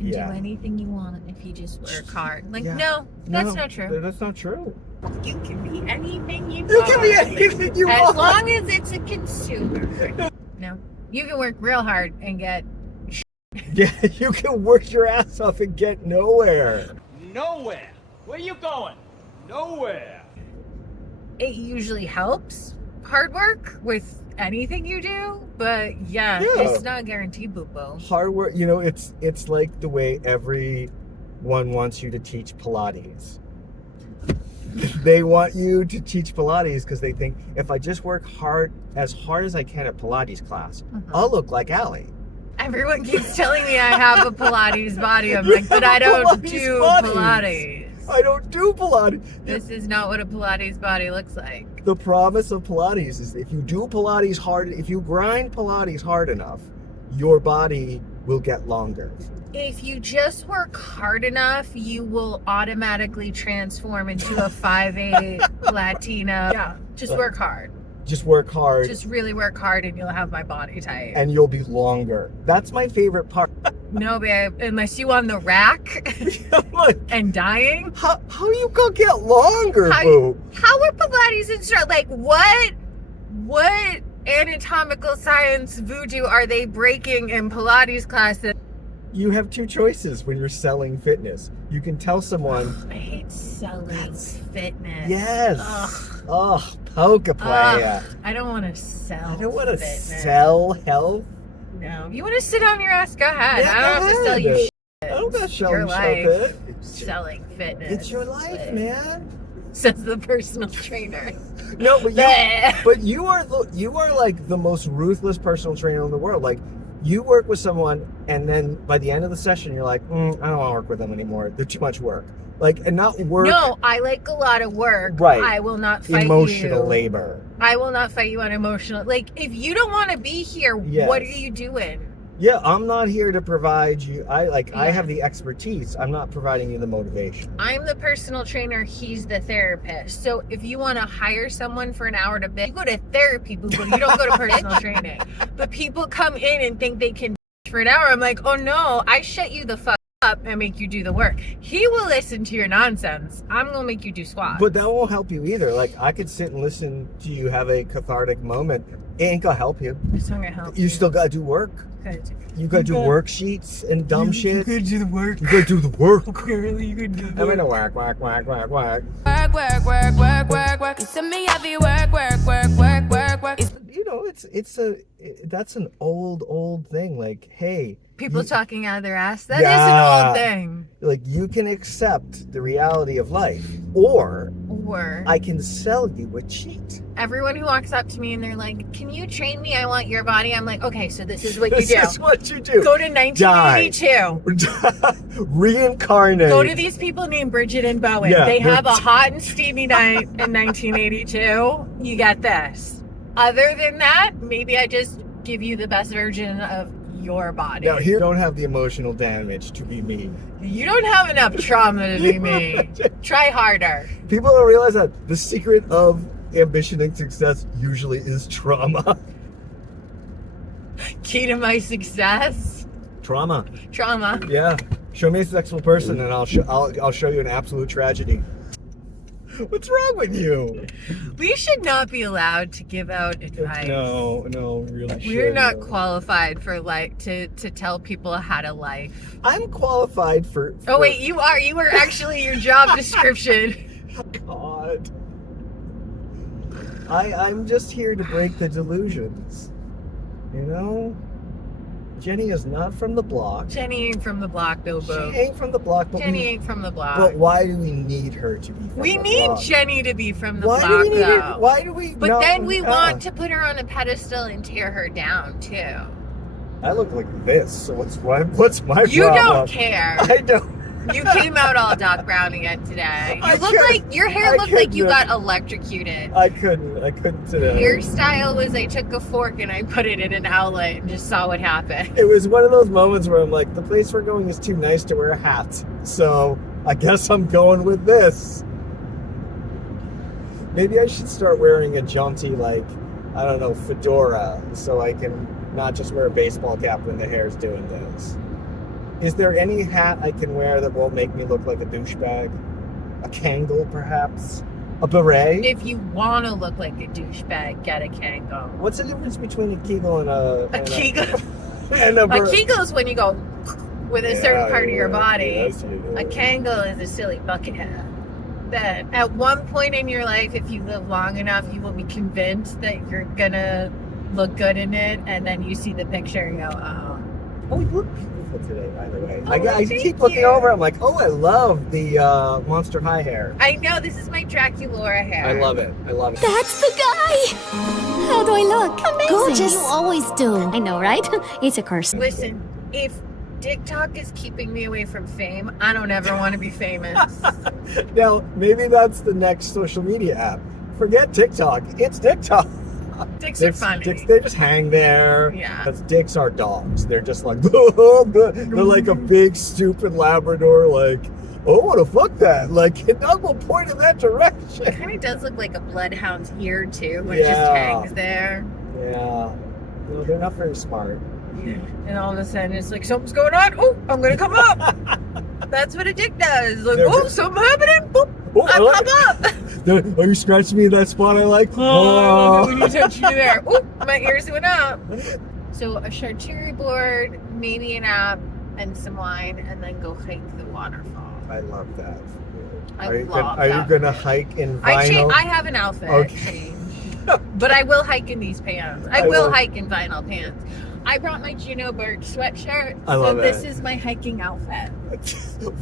can do anything you want if you just work hard. Like, no, that's not true. That's not true. You can be anything you want. You can be anything you want. As long as it's a consumer. No. You can work real hard and get... Yeah, you can work your ass off and get nowhere. Nowhere. Where you going? Nowhere. It usually helps, hard work, with anything you do, but yeah. It's not guaranteed, boo-boo. Hard work, it's like the way everyone wants you to teach Pilates. They want you to teach Pilates because they think if I just work as hard as I can at Pilates class, I'll look like Allie. Everyone keeps telling me I have a Pilates body. I'm like, but I don't do Pilates. I don't do Pilates. This is not what a Pilates body looks like. The promise of Pilates is if you do Pilates hard, if you grind Pilates hard enough, your body will get longer. If you just work hard enough, you will automatically transform into a 5'8" Latina. Yeah, just work hard. Just work hard. Just really work hard and you'll have my body type. And you'll be longer. That's my favorite part. No, babe, unless you on the rack and dying. How you gonna get longer, boo? How are Pilates instructors, like, what anatomical science voodoo are they breaking in Pilates classes? You have two choices when you're selling fitness. You can tell someone... I hate selling fitness. Yes. Oh, polka player. I don't want to sell I don't want to fitness. sell health. No. You want to sit on your ass? Go ahead. Yeah, I don't have to sell you shit. I don't got to sell your you life. shit. Selling fitness. It's your life, man. Says the personal trainer. No, but you are like the most ruthless personal trainer in the world. Like, you work with someone, and then by the end of the session, you're like, I don't want to work with them anymore. They're too much work. Like, and not work. No, I like a lot of work. Right. I will not fight emotional you. labor. I will not fight you on emotional. Like, if you don't want to be here, what are you doing? Yeah, I'm not here to provide you. I have the expertise. I'm not providing you the motivation. I'm the personal trainer. He's the therapist. So if you want to hire someone for an hour to bed, you go to therapy, boo-boo. You don't go to personal training. But people come in and think they can for an hour. I'm like, oh no, I shut you the fuck up and make you do the work. He will listen to your nonsense. I'm gonna make you do squats. But that won't help you either. Like, I could sit and listen to you have a cathartic moment. It ain't gonna help you. It's not gonna help you. You still gotta do work. You gotta do worksheets and dumb shit. You gotta do the work. You gotta do the work. Apparently you could do the work. I'm gonna whack. You send me heavy work. That's an old thing. Like, hey. People talking out of their ass. That is an old thing. Like, you can accept the reality of life, or I can sell you a cheat. Everyone who walks up to me and they're like, can you train me? I want your body. I'm like, okay, so this is what you do. This is what you do. Go to 1982. Reincarnate. Go to these people named Bridget and Bowen. Yeah, they have a hot and steamy night in 1982. You get this. Other than that, maybe I just give you the best version of your body. Now, here, don't have the emotional damage to be me. You don't have enough trauma to be me. Try harder. People don't realize that the secret of ambition and success usually is trauma. Key to my success? Trauma. Yeah. Show me a successful person, and I'll show you an absolute tragedy. What's wrong with you? We should not be allowed to give out advice. No, really. We're not qualified for to tell people how to life. I'm qualified for Oh wait, you are. You are actually your job description. God. I'm just here to break the delusions. You know? Jenny is not from the block. Jenny ain't from the block, Bilbo. She ain't from the block. But Jenny ain't from the block. But why do we need her to be from the block? We need Jenny to be from the block, though. Why do we? But then we want to put her on a pedestal and tear her down, too. I look like this, so what's my problem? You don't care. I don't. You came out all Doc Brown again today. Your hair looked like you got electrocuted. I couldn't today. Hairstyle was I took a fork and I put it in an outlet and just saw what happened. It was one of those moments where I'm like, the place we're going is too nice to wear a hat. So I guess I'm going with this. Maybe I should start wearing a jaunty, fedora, so I can not just wear a baseball cap when the hair's doing this. Is there any hat I can wear that won't make me look like a douchebag? A Kangol, perhaps? A beret? If you want to look like a douchebag, get a Kangol. What's the difference between a Kegel and A Kegel? and a A Kegel is when you go with a certain part of your body. Yes, A Kangol is a silly bucket hat. That at one point in your life, if you live long enough, you will be convinced that you're gonna look good in it, and then you see the picture and go, oh. Oh, you look beautiful today, by the way. Oh, I thank keep looking you. over. I'm like, oh, I love the Monster High hair. I know, this is my Draculaura hair. I love it. I love it. That's the guy! How do I look? Amazing! Gorgeous. You always do. I know, right? It's a curse. Listen, if TikTok is keeping me away from fame, I don't ever want to be famous. Now, maybe that's the next social media app. Forget TikTok. It's TikTok. Dicks are funny. Dicks, they just hang there. Yeah. Because dicks are dogs. They're just like, they're like a big, stupid Labrador, like, oh, I want to fuck that. Like, a dog will point in that direction. It kind of does look like a bloodhound's ear, too, when it just hangs there. Yeah. No, they're not very smart. And all of a sudden, it's like, something's going on. Oh, I'm going to come up. That's what a dick does. Like, oh, something happening. Boop. Oh, I like pop up. Oh, you scratched me in that spot I like? Oh, I love it when you touch me there. Oh, my ears went up. So a charcuterie board, maybe an app, and some wine, and then go hike the waterfall. I love that. I Are you love Are you that. going to hike in vinyl? I have an outfit Okay. change. But I will hike in these pants. I I will love- hike in vinyl pants. I brought my Juno Birch sweatshirt. I love so this it. is my hiking outfit.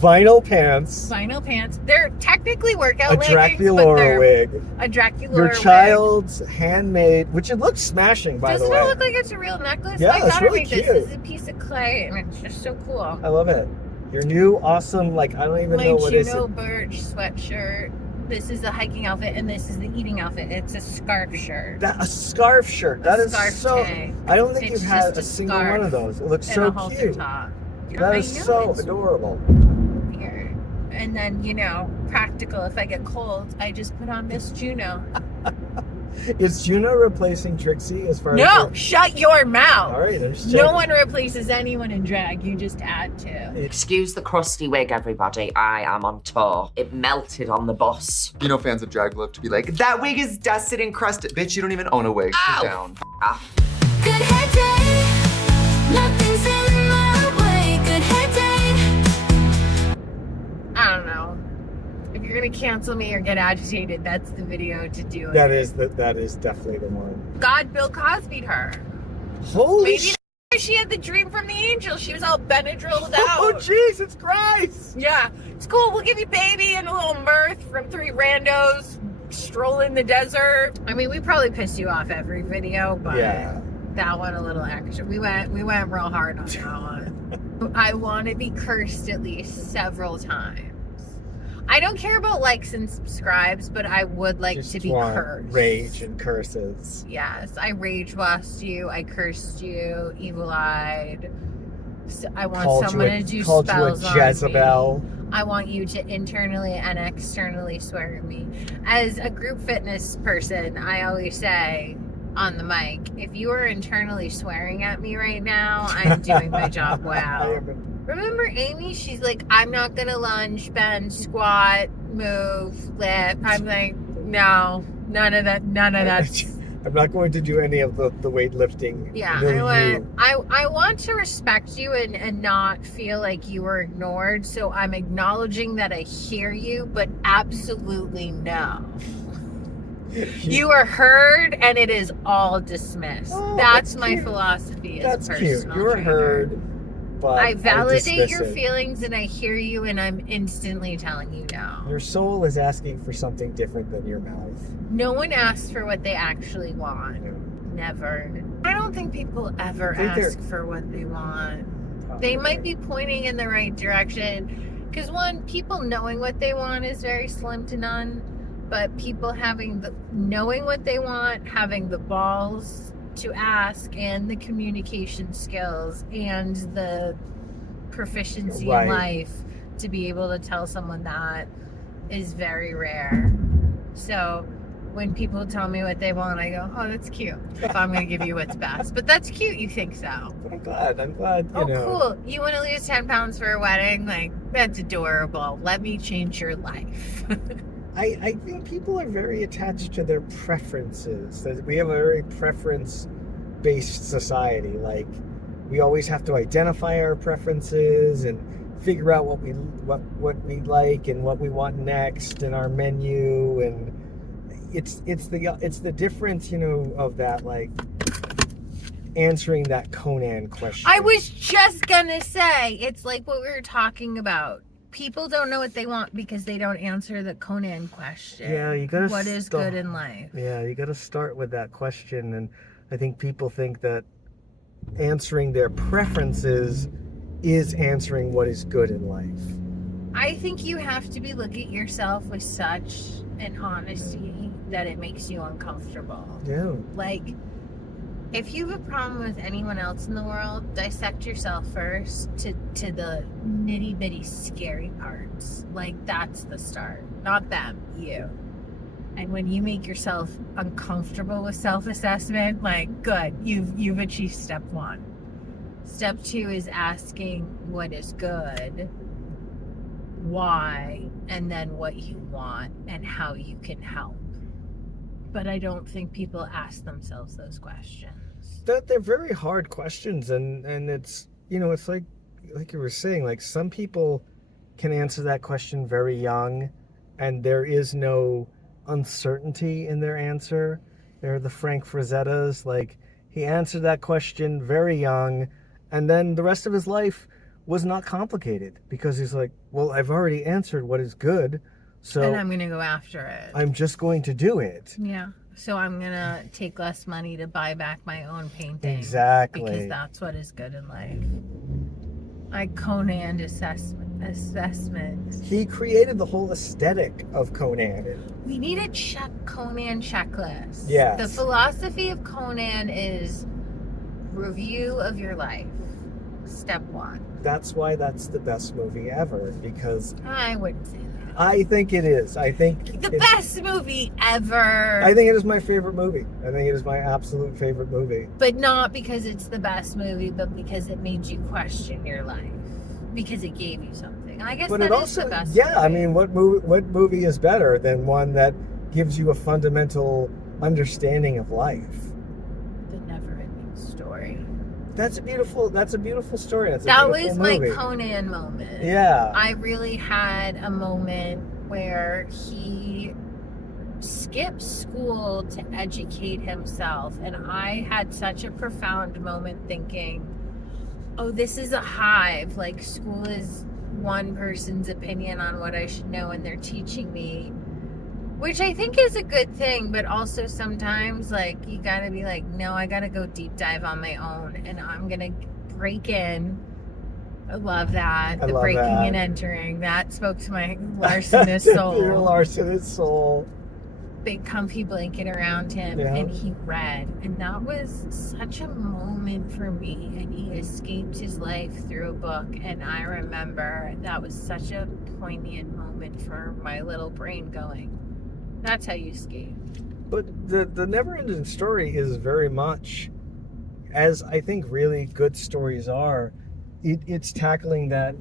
Vinyl pants. Vinyl pants. They're technically workout A leggings, but Draculaura they're wig. a Draculaura Your wig. child's handmade, which it looks smashing, by Doesn't the way. it look like it's a real necklace? Yeah, My it's daughter really made this. cute. This is a piece of clay, and it's just so cool. I love it. Your new awesome, like, I don't even My know what is Juno it. Birch sweatshirt. This is the hiking outfit, and this is the eating outfit. It's a scarf shirt. A scarf shirt. That is scarf so. tank. I don't think It's you've had just a a single scarf one of those. It looks And so a halter cute. top. That I is know, so it's adorable. weird. And then, practical. If I get cold, I just put on Miss Juno. Is Juno replacing Trixie as far as... No, shut your mouth. All right, I'm just No checking. one replaces anyone in drag. You just add to. Excuse the crusty wig, everybody. I am on tour. It melted on the bus. You know, fans of drag love to be like, that wig is dusted and crusted. Bitch, you don't even own a wig. Sit down. Good hair day. Nothing's in my way. Good hair day. I don't know. If you're gonna cancel me or get agitated, that's the video to do it. That is definitely the one. God Bill Cosby'd her. Holy Maybe shit. she had the dream from the angel. She was all Benadrylled Oh, out. Jesus Christ. Yeah, it's cool. We'll give you baby and a little mirth from three randos strolling the desert. I mean, we probably pissed you off every video, but Yeah. that one a little extra. We went real hard on that one. I want to be cursed at least several times. I don't care about likes and subscribes, but I would like Just to be want cursed. rage and curses. Yes, I rage washed you. I cursed you, evil-eyed. So I want someone to do called you a spells on Jezebel. me. I want you to internally and externally swear at me. As a group fitness person, I always say on the mic, if you are internally swearing at me right now, I'm doing my job I well. am- Remember Amy? She's like, I'm not gonna lunge, bend, squat, move, lift. I'm like, no, none of that. I'm not going to do any of the weightlifting. Yeah, near you. I want to respect you and not feel like you were ignored. So I'm acknowledging that I hear you, but absolutely no. You are heard, and it is all dismissed. Oh, that's that's my cute. philosophy as That's a cute. personal You're trainer. heard, but I validate dismiss your it. feelings, and I hear you, and I'm instantly telling you no. Your soul is asking for something different than your mouth. No one asks for what they actually want. Never. I don't think people ever I think they're- ask for what they want. They might be pointing in the right direction. Because one, people knowing what they want is very slim to none. But people knowing what they want, having the balls to ask, and the communication skills, and the proficiency Right. in life to be able to tell someone that is very rare. So when people tell me what they want, I go, oh, that's cute. If I'm going to give you what's best. But that's cute, you think so. I'm glad, you Oh, know. cool. You want to lose 10 pounds for a wedding? Like, that's adorable. Let me change your life. I think people are very attached to their preferences. That we have a very preference-based society. Like, we always have to identify our preferences and figure out what we like and what we want next in our menu, and it's the difference, you know, of that, like answering that Conan question. I was just gonna say, it's like what we were talking about. People don't know what they want because they don't answer the Conan question. Yeah, you gotta. What is good in life? Yeah, you gotta start with that question, and I think people think that answering their preferences is answering what is good in life. I think you have to be looking at yourself with such an honesty that it makes you uncomfortable. Yeah. Like, if you have a problem with anyone else in the world, dissect yourself first to the nitty bitty scary parts. Like, that's the start. Not them, you. And when you make yourself uncomfortable with self-assessment, like, good, you've achieved step 1. Step 2 is asking what is good, why, and then what you want and how you can help. But I don't think people ask themselves those questions. They're very hard questions, and it's, you know, it's like you were saying, like, some people can answer that question very young, and there is no uncertainty in their answer. They're the Frank Frazettas. Like, he answered that question very young, and then the rest of his life was not complicated because he's like, well, I've already answered what is good, so And I'm going to go after it. I'm just going to do it. Yeah. So I'm going to take less money to buy back my own painting. Exactly. Because that's what is good in life. Conan assessment. He created the whole aesthetic of Conan. We need a Conan checklist. Yes. The philosophy of Conan is review of your life. Step 1. That's why that's the best movie ever, because I wouldn't say that. I think it is. I think The best movie ever. I think it is my favorite movie. I think it is my absolute favorite movie. But not because it's the best movie, but because it made you question your life. Because it gave you something. I guess But that it is also, the best yeah, I movie. mean, what movie is better than one that gives you a fundamental understanding of life? The Never-Ending Story. That's a beautiful story. That's a That beautiful was movie. my Conan moment. Yeah. I really had a moment where he skipped school to educate himself, and I had such a profound moment thinking, oh, this is a hive. Like, school is one person's opinion on what I should know, and they're teaching me, which I think is a good thing, but also sometimes, like, you gotta be like, no, I gotta go deep dive on my own, and I'm gonna break in. I love that. I The love breaking that. and entering. That spoke to my larcenous soul. Your larcenous soul. Big comfy blanket around him, Yeah. and he read, and that was such a moment for me, and he escaped his life through a book, and I remember that was such a poignant moment for my little brain going, that's how you escape. But the Never-Ending Story is very much, as I think really good stories are, it's tackling that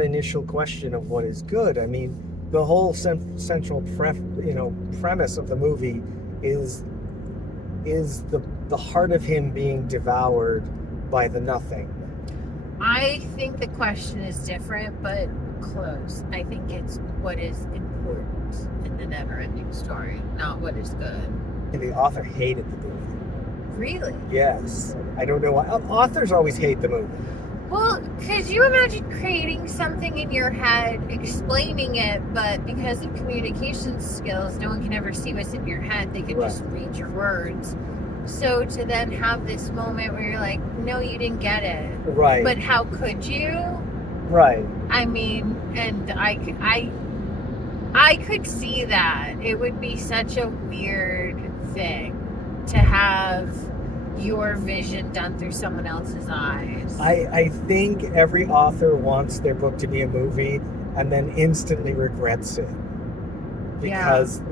initial question of what is good. I mean, the whole central premise of the movie is the heart of him being devoured by the nothing. I think the question is different, but close. I think it's what is important in the Never-Ending Story, not what is good. The author hated the movie. Really? Yes. I don't know why. Authors always hate the movie. Well, could you imagine creating something in your head, explaining it, but because of communication skills, no one can ever see what's in your head. They can just read your words. So to then have this moment where you're like, no, you didn't get it. Right. But how could you? Right. I mean, and I could see that. It would be such a weird thing to have your vision done through someone else's eyes. I think every author wants their book to be a movie and then instantly regrets it. Because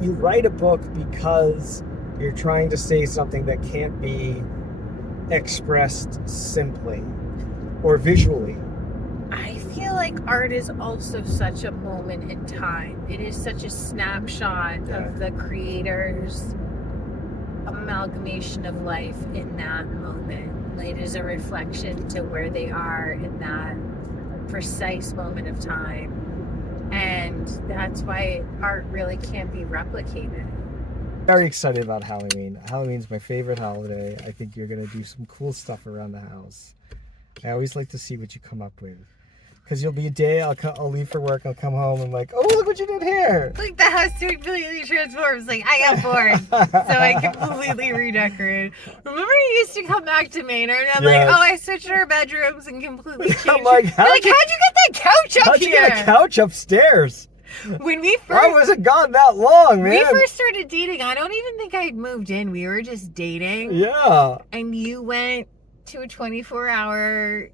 you write a book because you're trying to say something that can't be expressed simply or visually. I feel like art is also such a moment in time. It is such a snapshot of the creator's amalgamation of life in that moment. It is a reflection to where they are in that precise moment of time. And that's why art really can't be replicated. Very excited about Halloween. Halloween's my favorite holiday. I think you're going to do some cool stuff around the house. I always like to see what you come up with. Because you'll be a day, I'll leave for work, I'll come home, and like, oh, look what you did here. Like the house completely transforms. Like I got bored, so I completely redecorated. Remember you used to come back to Maynard, and I'm like, oh, I switched our bedrooms and completely changed. I'm like, how'd you get that couch up how'd here? you get a couch upstairs? When we first, I wasn't gone that long, man. we first started dating, I don't even think I had moved in. We were just dating. Yeah. And you went to a 24-hour.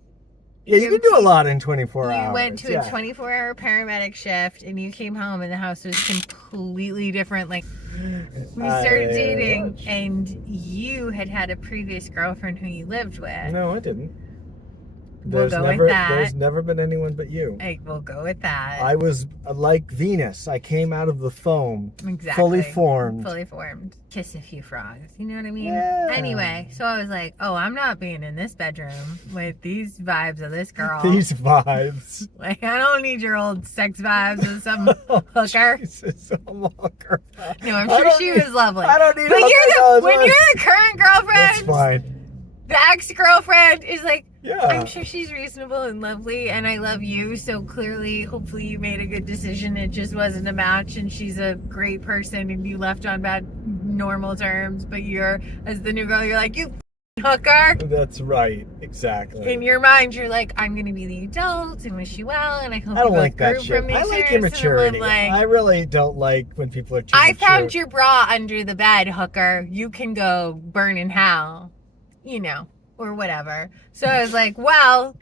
Yeah, you can do a lot in 24 hours. You went to a 24-hour paramedic shift, and you came home, and the house was completely different. Like, we started dating, and you had a previous girlfriend who you lived with. No, I didn't. We'll go with that. There's never been anyone but you. We'll go with that. I was like Venus. I came out of the foam. Exactly. Fully formed. Fully formed. Kiss a few frogs. You know what I mean? Yeah. Anyway, so I was like, oh, I'm not being in this bedroom with these vibes of this girl. These vibes. Like, I don't need your old sex vibes of some hooker. Jesus, I'm a hooker. No, I'm sure she was lovely. I don't need But hookers. when you're the current girlfriend, That's fine. the ex-girlfriend is like, Yeah. I'm sure she's reasonable and lovely, and I love you, so clearly, hopefully you made a good decision. It just wasn't a match, and she's a great person, and you left on bad, normal terms, but you're, as the new girl, you're like, you hooker. That's right. Exactly. In your mind, you're like, I'm going to be the adult and wish you well, and I hope I don't you like both that grew shit. from these I like years. immaturity. And I'm like, I really don't like when people are too I mature. found your bra under the bed, hooker. You can go burn in hell. You know. Or whatever. So I was like, well,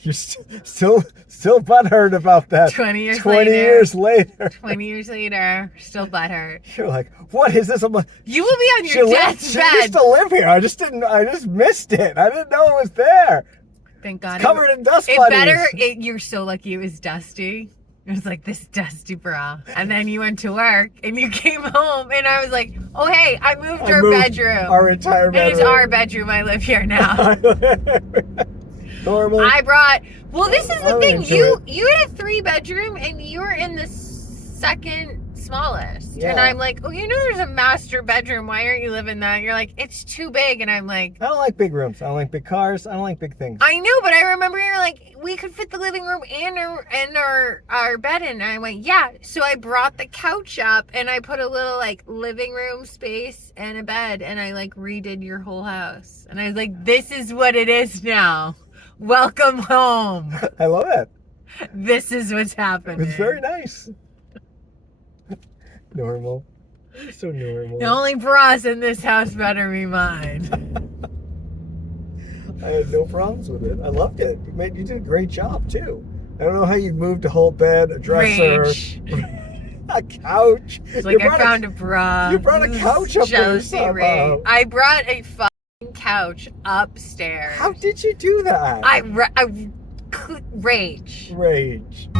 you're still butthurt about that. 20 years 20 later. years later. 20 years later, still butthurt. You're like, what is this? I'm like, You will be on your death's she bed. used to live here. I just missed it. I didn't know it was there. Thank God. It's covered in dust It bunnies. you're so lucky it was dusty. It was like this dusty bra. And then you went to work and you came home and I was like, oh, hey, I moved our bedroom. Our entire bedroom. It is our bedroom. I live here now. Normal. This is the thing. You had a 3-bedroom and you were in the second smallest. Yeah. And I'm like, oh, there's a master bedroom. Why aren't you living that? And you're like, it's too big. And I'm like, I don't like big rooms. I don't like big cars. I don't like big things. I know, but I remember you're like, we could fit the living room and our bed in. And I went, yeah. So I brought the couch up and I put a little like living room space and a bed and I like redid your whole house. And I was like, this is what it is now. Welcome home. I love it. This is what's happening. It's very nice. Normal. So normal. The only bras in this house better be mine. I had no problems with it. I loved it. You did a great job too. I don't know how you moved a whole bed, a dresser, Rage. a couch. It's like I found a bra. You brought a This is couch up there jealousy somehow. rage. I brought a fucking couch upstairs. How did you do that? Rage. Rage.